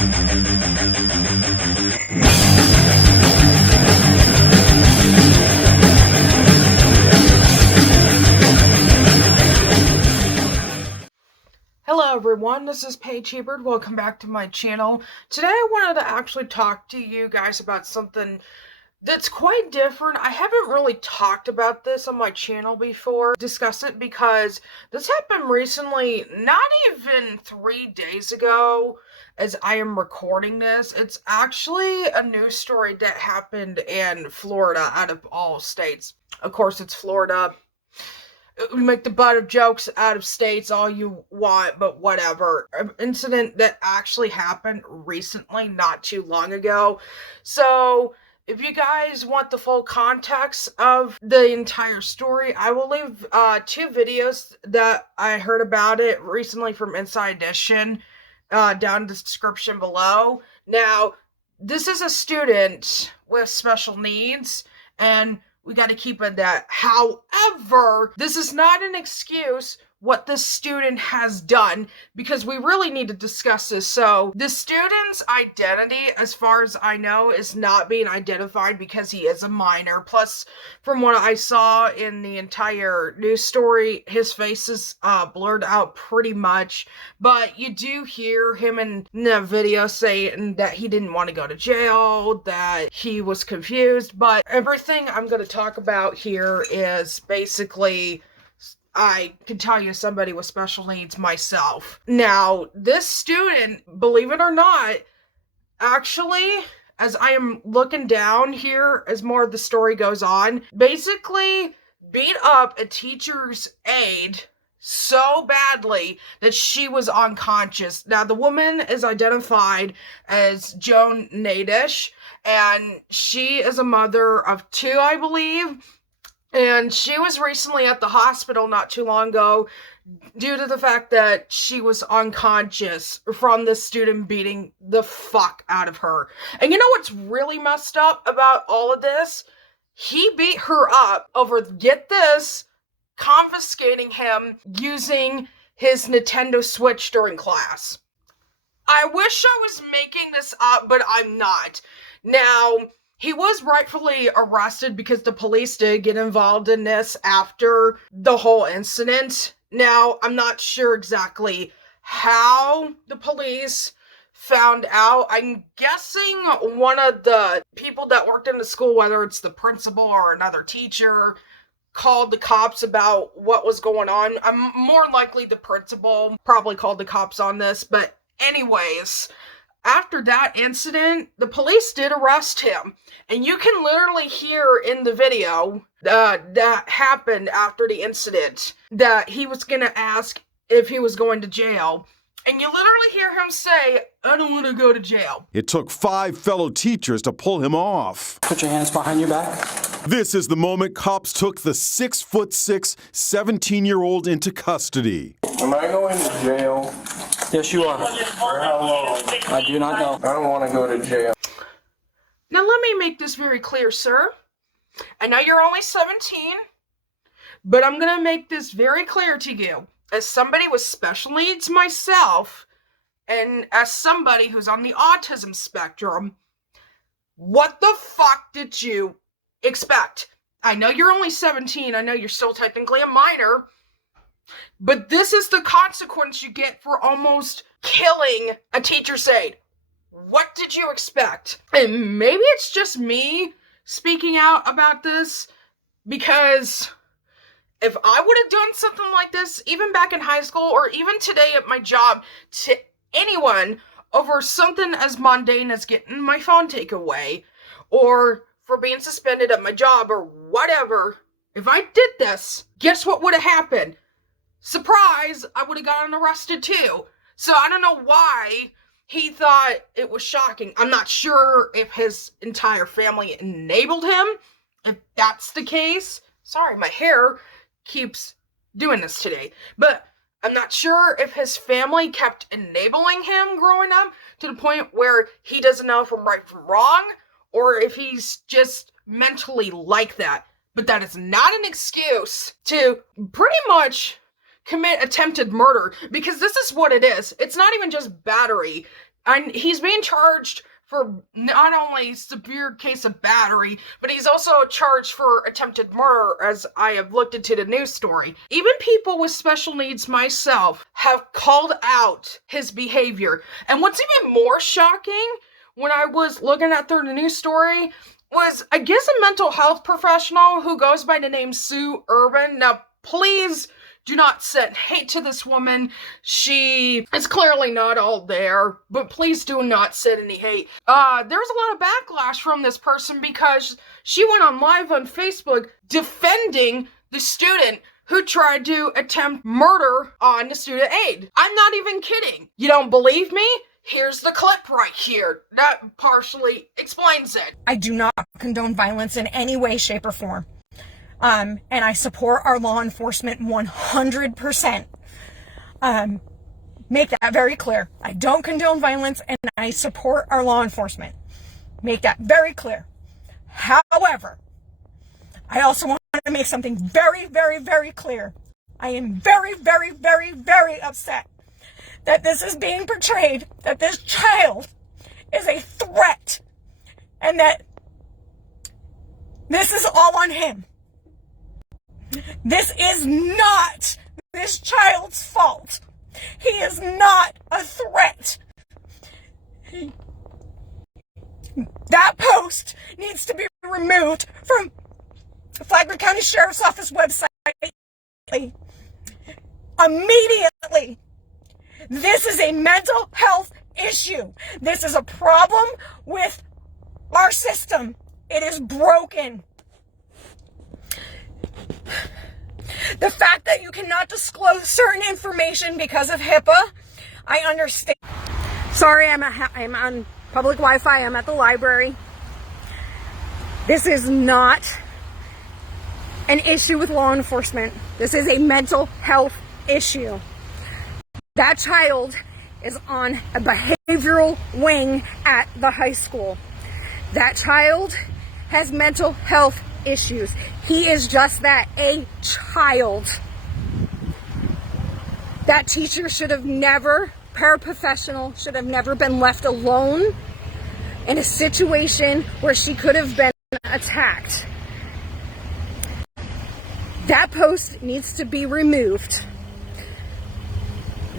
Hello everyone, this is Paige Hebert. Welcome back to my channel. Today I wanted to actually talk to you guys about something that's quite different. I haven't really talked about this on my channel before, discuss it, because this happened recently, not even 3 days ago as I am recording this. It's actually a news story that happened in Florida, out of all states. Of course, it's Florida. We make the butt of jokes out of states all you want, but whatever. An incident that actually happened recently, not too long ago. So, if you guys want the full context of the entire story, I will leave 2 videos that I heard about it recently from Inside Edition down in the description below. Now, this is a student with special needs, and we got to keep it that. However, this is not an excuse what this student has done, because we really need to discuss this. So, the student's identity, as far as I know, is not being identified because he is a minor. Plus, from what I saw in the entire news story, his face is blurred out pretty much. But you do hear him in the video saying that he didn't want to go to jail, that he was confused. But everything I'm going to talk about here is basically, I can tell you, somebody with special needs myself. Now, this student, believe it or not, actually, as I am looking down here, as more of the story goes on, basically beat up a teacher's aide so badly that she was unconscious. Now, the woman is identified as Joan Nadish, and she is a mother of 2, I believe. And she was recently at the hospital not too long ago due to the fact that she was unconscious from the student beating the fuck out of her. And you know what's really messed up about all of this? He beat her up over, get this, confiscating him using his Nintendo Switch during class. I wish I was making this up, but I'm not. Now, he was rightfully arrested because the police did get involved in this after the whole incident. Now, I'm not sure exactly how the police found out. I'm guessing one of the people that worked in the school, whether it's the principal or another teacher, called the cops about what was going on. I'm more likely the principal probably called the cops on this, but anyways, after that incident, the police did arrest him. And you can literally hear in the video that happened after the incident that he was going to ask if he was going to jail. And you literally hear him say, "I don't want to go to jail." It took 5 fellow teachers to pull him off. Put your hands behind your back. This is the moment cops took the 6'6", 17-year-old into custody. Am I going to jail? Yes, you are. For how long? I do not know. I don't want to go to jail. Now let me make this very clear, sir. I know you're only 17, but I'm going to make this very clear to you. As somebody with special needs myself, and as somebody who's on the autism spectrum, what the fuck did you expect? I know you're only 17, I know you're still technically a minor, but this is the consequence you get for almost killing a teacher's aide. What did you expect? And maybe it's just me speaking out about this, because if I would have done something like this, even back in high school, or even today at my job, to anyone over something as mundane as getting my phone taken away, or for being suspended at my job, or whatever, if I did this, guess what would have happened? Surprise, I would have gotten arrested too. So I don't know why he thought it was shocking. I'm not sure if his entire family enabled him. If that's the case, sorry, my hair keeps doing this today. But I'm not sure if his family kept enabling him growing up to the point where he doesn't know from right from wrong, or if he's just mentally like that. But that is not an excuse to pretty much commit attempted murder, because this is what it is. It's not even just battery. And he's being charged for not only severe case of battery, but he's also charged for attempted murder, as I have looked into the news story. Even people with special needs, myself, have called out his behavior. And what's even more shocking, when I was looking at the news story, was, I guess, a mental health professional who goes by the name Sue Urban. Now, please do not send hate to this woman. She is clearly not all there, but please do not send any hate. There's a lot of backlash from this person because she went on live on Facebook defending the student who tried to attempt murder on the student aide. I'm not even kidding. You don't believe me? Here's the clip right here. That partially explains it. I do not condone violence in any way, shape, or form. And I support our law enforcement 100%. Make that very clear. I don't condone violence and I support our law enforcement. Make that very clear. However, I also want to make something very, very, very clear. I am very, very, very, very upset that this is being portrayed, that this child is a threat, and that this is all on him. This is not this child's fault. He is not a threat. That post needs to be removed from the Flagler County Sheriff's Office website immediately. This is a mental health issue. This is a problem with our system. It is broken. The fact that you cannot disclose certain information because of HIPAA, I understand. Sorry, I'm on public Wi-Fi. I'm at the library. This is not an issue with law enforcement. This is a mental health issue. That child is on a behavioral wing at the high school. That child has mental health issues. He is just that, a child. That teacher should have never, paraprofessional, should have never been left alone in a situation where she could have been attacked. That post needs to be removed.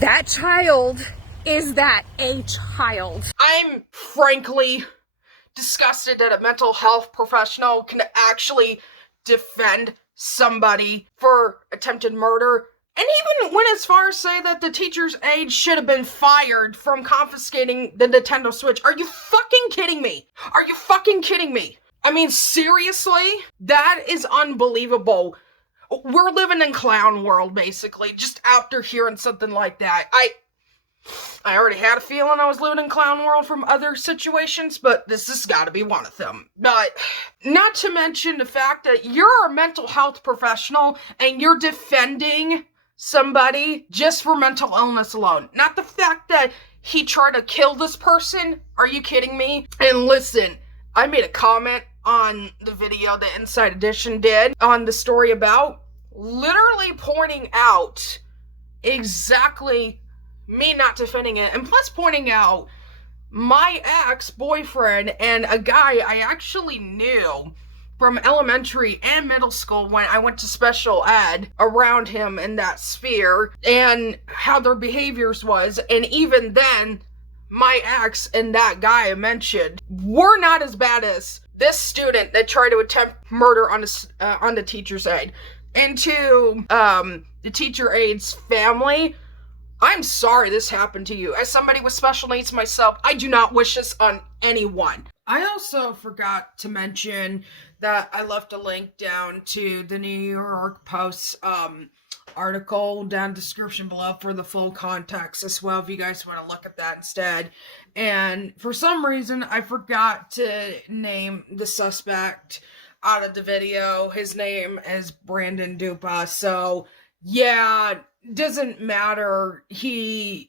That child is that, a child. I'm frankly disgusted that a mental health professional can actually defend somebody for attempted murder, and even went as far as say that the teacher's aide should have been fired from confiscating the Nintendo Switch. Are you fucking kidding me? Are you fucking kidding me? I mean, seriously? That is unbelievable. We're living in clown world, basically, just after hearing something like that. I already had a feeling I was living in clown world from other situations, but this has got to be one of them. But not to mention the fact that you're a mental health professional and you're defending somebody just for mental illness alone. Not the fact that he tried to kill this person. Are you kidding me? And listen, I made a comment on the video that Inside Edition did on the story about, literally pointing out exactly me not defending it, and plus pointing out my ex-boyfriend and a guy I actually knew from elementary and middle school when I went to special ed around him in that sphere, and how their behaviors was. And even then, my ex and that guy I mentioned were not as bad as this student that tried to attempt murder on the teacher's aide. And to the teacher aide's family, I'm sorry this happened to you. As somebody with special needs myself, I do not wish this on anyone. I also forgot to mention that I left a link down to the New York Post article down in the description below for the full context as well, if you guys want to look at that instead. And for some reason, I forgot to name the suspect out of the video. His name is Brandon Dupa. So, yeah, doesn't matter.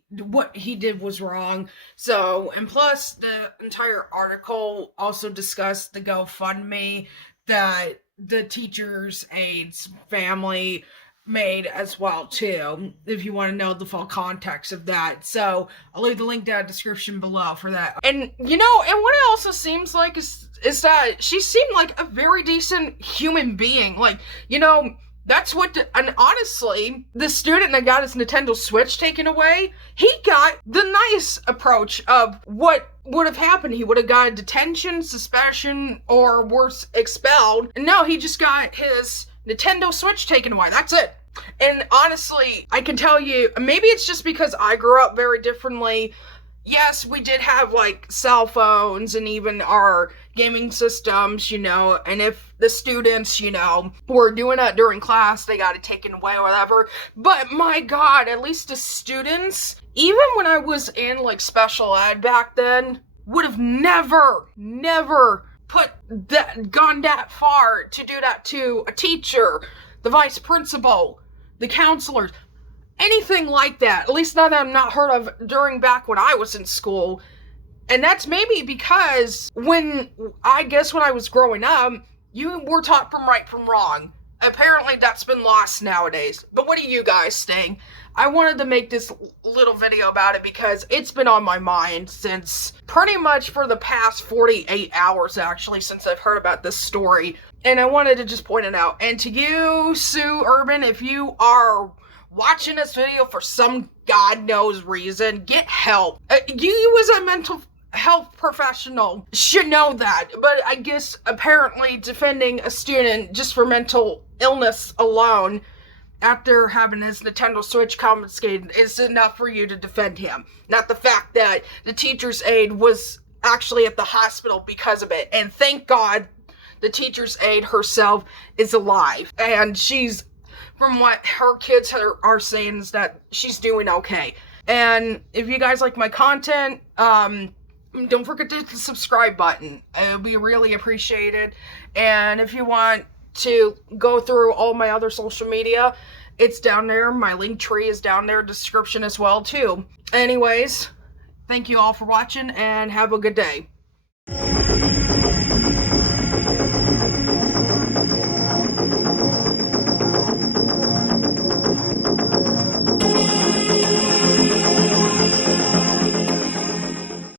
What he did was wrong. So, and plus, the entire article also discussed the GoFundMe that the teacher's aide's family made as well too, if you want to know the full context of that. So I'll leave the link down in the description below for that. And and what it also seems like is that she seemed like a very decent human being. Like, that's and honestly, the student that got his Nintendo Switch taken away, he got the nice approach of what would have happened. He would have got detention, suspension, or worse, expelled. And no, he just got his Nintendo Switch taken away. That's it. And honestly, I can tell you, maybe it's just because I grew up very differently. Yes, we did have, like, cell phones and even our gaming systems, and if the students, were doing that during class, they got it taken away or whatever. But my God, at least the students, even when I was in, like, special ed back then, would have never gone that far to do that to a teacher, the vice principal, the counselors. Anything like that, at least that I'm not heard of during back when I was in school. And that's maybe because when I was growing up, you were taught from right from wrong. Apparently that's been lost nowadays. But what do you guys think? I wanted to make this little video about it because it's been on my mind since pretty much for the past 48 hours, actually, since I've heard about this story. And I wanted to just point it out. And to you, Sue Urban, if you are watching this video for some God knows reason, get help. You as a mental health professional should know that, but I guess apparently defending a student just for mental illness alone after having his Nintendo Switch confiscated is enough for you to defend him. Not the fact that the teacher's aide was actually at the hospital because of it. And thank God the teacher's aide herself is alive. And she's, from what her kids are saying, is that she's doing okay. And if you guys like my content, don't forget to hit the subscribe button. It would be really appreciated. And if you want to go through all my other social media, it's down there. My link tree is down there in the description as well too. Anyways, thank you all for watching and have a good day.